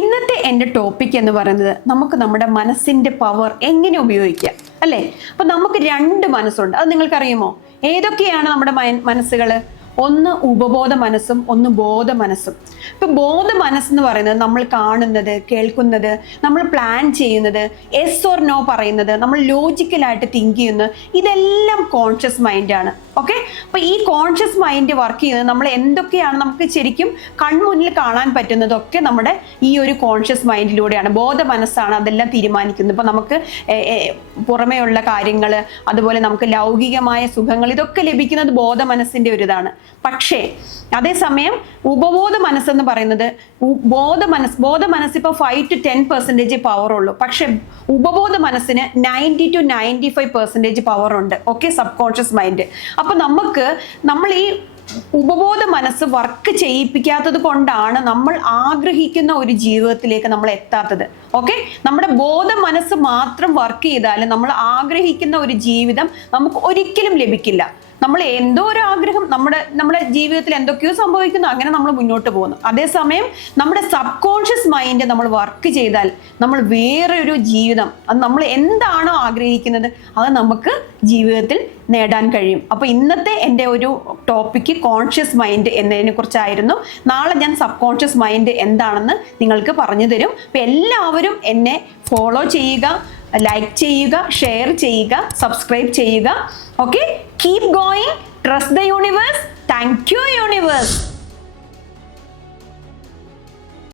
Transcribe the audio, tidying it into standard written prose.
ഇന്നത്തെ എൻ്റെ ടോപ്പിക് എന്ന് പറയുന്നത് നമുക്ക് നമ്മുടെ മനസ്സിൻ്റെ പവർ എങ്ങനെ ഉപയോഗിക്കാം അല്ലേ. അപ്പം നമുക്ക് രണ്ട് മനസ്സുണ്ട്, അത് നിങ്ങൾക്കറിയുമോ? ഏതൊക്കെയാണ് നമ്മുടെ മനസ്സുകൾ? ഒന്ന് ഉപബോധ മനസ്സും ഒന്ന് ബോധ മനസ്സും. ഇപ്പം ബോധ മനസ്സെന്ന് പറയുന്നത് നമ്മൾ കാണുന്നത്, കേൾക്കുന്നത്, നമ്മൾ പ്ലാൻ ചെയ്യുന്നത്, യെസ് ഓർ നോ പറയുന്നത്, നമ്മൾ ലോജിക്കലായിട്ട് തിങ്ക് ചെയ്യുന്നത്, ഇതെല്ലാം കോൺഷ്യസ് മൈൻഡാണ്. ഓക്കെ, അപ്പോൾ ഈ കോൺഷ്യസ് മൈൻഡ് വർക്ക് ചെയ്യുന്നത് നമ്മൾ എന്തൊക്കെയാണ് നമുക്ക് ശരിക്കും കൺമുന്നിൽ കാണാൻ പറ്റുന്നതൊക്കെ നമ്മുടെ ഈ ഒരു കോൺഷ്യസ് മൈൻഡിലൂടെയാണ്. ബോധ മനസ്സാണ് അതെല്ലാം തീരുമാനിക്കുന്നത്. ഇപ്പോൾ നമുക്ക് പുറമേ ഉള്ള കാര്യങ്ങൾ, അതുപോലെ നമുക്ക് ലൗകികമായ സുഖങ്ങൾ, ഇതൊക്കെ ലഭിക്കുന്നത് ബോധ മനസ്സിൻ്റെ ഒരു ഇതാണ്. പക്ഷേ അതേസമയം ഉപബോധ മനസ്സെന്ന് പറയുന്നത് ബോധ മനസ്സ് ഇപ്പോൾ 5 to 10% പവർ ഉള്ളൂ. പക്ഷെ ഉപബോധ മനസ്സിന് 90 to 95% പവർ ഉണ്ട്. Okay, sub conscious mind. അപ്പൊ നമ്മൾ ഈ ഉപബോധ മനസ്സ് വർക്ക് ചെയ്യിപ്പിക്കാത്തത് കൊണ്ടാണ് നമ്മൾ ആഗ്രഹിക്കുന്ന ഒരു ജീവിതത്തിലേക്ക് നമ്മൾ എത്താത്തത്. ഓക്കെ, നമ്മുടെ ബോധ മനസ്സ് മാത്രം വർക്ക് ചെയ്താൽ നമ്മൾ ആഗ്രഹിക്കുന്ന ഒരു ജീവിതം നമുക്ക് ഒരിക്കലും ലഭിക്കില്ല. നമ്മൾ എന്തോ ഒരു ആഗ്രഹം, നമ്മുടെ ജീവിതത്തിൽ എന്തൊക്കെയോ സംഭവിക്കുന്നു, അങ്ങനെ നമ്മൾ മുന്നോട്ട് പോകുന്നു. അതേസമയം നമ്മുടെ സബ് കോൺഷ്യസ് മൈൻഡ് നമ്മൾ വർക്ക് ചെയ്താൽ നമ്മൾ വേറൊരു ജീവിതം, അത് നമ്മൾ എന്താണോ ആഗ്രഹിക്കുന്നത് അത് നമുക്ക് ജീവിതത്തിൽ നേടാൻ കഴിയും. അപ്പോൾ ഇന്നത്തെ എൻ്റെ ഒരു ടോപ്പിക്ക് കോൺഷ്യസ് മൈൻഡ് എന്നതിനെ കുറിച്ചായിരുന്നു. നാളെ ഞാൻ സബ് കോൺഷ്യസ് മൈൻഡ് എന്താണെന്ന് നിങ്ങൾക്ക് പറഞ്ഞു തരും. അപ്പോൾ എല്ലാവരും എന്നെ ഫോളോ ചെയ്യുക, ലൈക്ക് ചെയ്യുക, ഷെയർ ചെയ്യുക, സബ്സ്ക്രൈബ് ചെയ്യുക. Okay, keep going, trust the universe. Thank you universe.